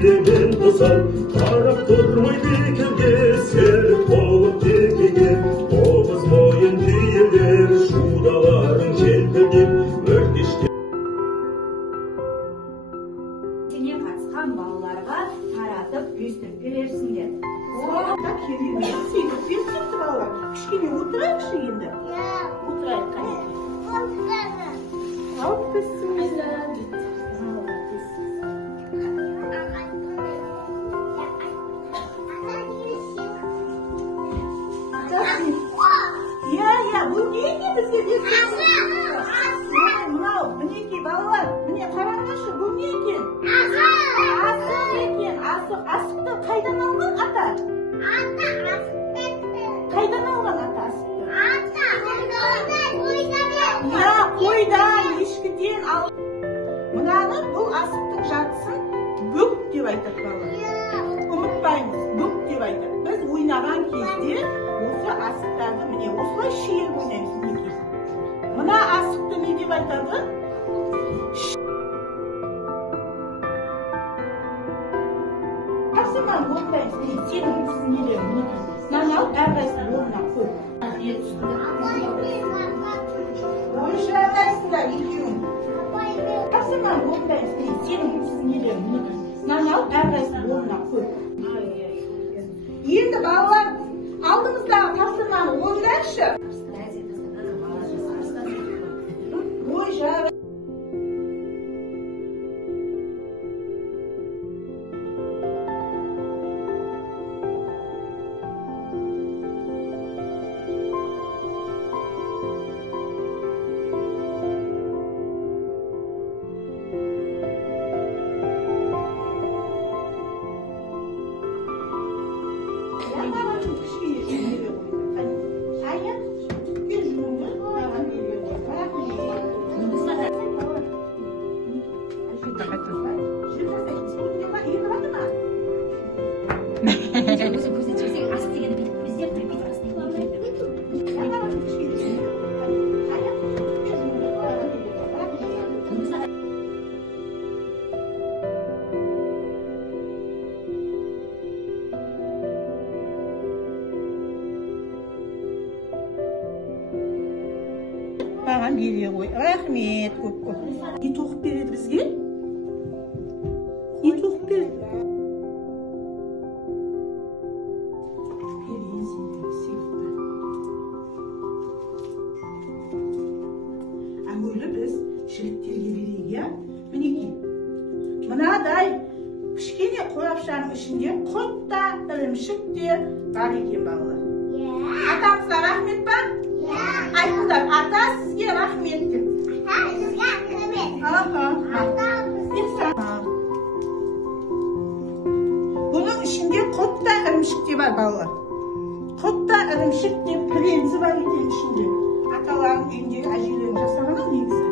Билеген қосам, қарап тұрмайды екеуге, серік болып текеге. Тоғыз мойын түйелер, шудаларың желпілдеп, өркеште. Қатысқан балаларға таратып өстіп берерсіңдер. Orada kelime seyretip ballar. Kişkine oturaymışsın şimdi. Oturayım kayıp. Bismillah. Ya bu niye gibi seviyorsun? Mineki ballar. Mine karanlışı bu niye ki? Asıkta kaydan aldın ata? Kaydan aldın ata asıkta? Ya koyda ешкіден al. Mınanı bu asıktың жартысын бүк деп айтады балалар. Ұмытпаймыз, бүк деп айтады. Біз ойнаған кезде осы асықтарды міне осылай шиеліп ойнаймыз мінекей. Мына асықты не деп айтады? Қасынан орындаймыз, сенің нелерің мінекей. Мынаны алып әрқайсысын орнына қой. Ойшырағайсыңдар екеуің. Қасынан орындаймыз, сенің нелерің мінекей. Мынаны алып әрқайсысын орнына қой. Енді балалар алдымыздағы тапсырманы орындайықшы. Маған бере ғой. Рахмет көп. Ит оқып береді бізге. Ит оқып береді. Әуелі біз жігіттерге берейік, мінекей. Мынадай кішкене қорапшаның ішінде құрт та, ірімшік те бар екен балалар. Атаңызға рахмет па? Айтыңдар, ата сізге рахмет деп. Бұның ішінде құрт та, ірімшік те бар балалар. Құрт та, ірімшік те, пілензі бар екен ішінде. Аталарың үйіндегі әжелерің жасағаны негізі.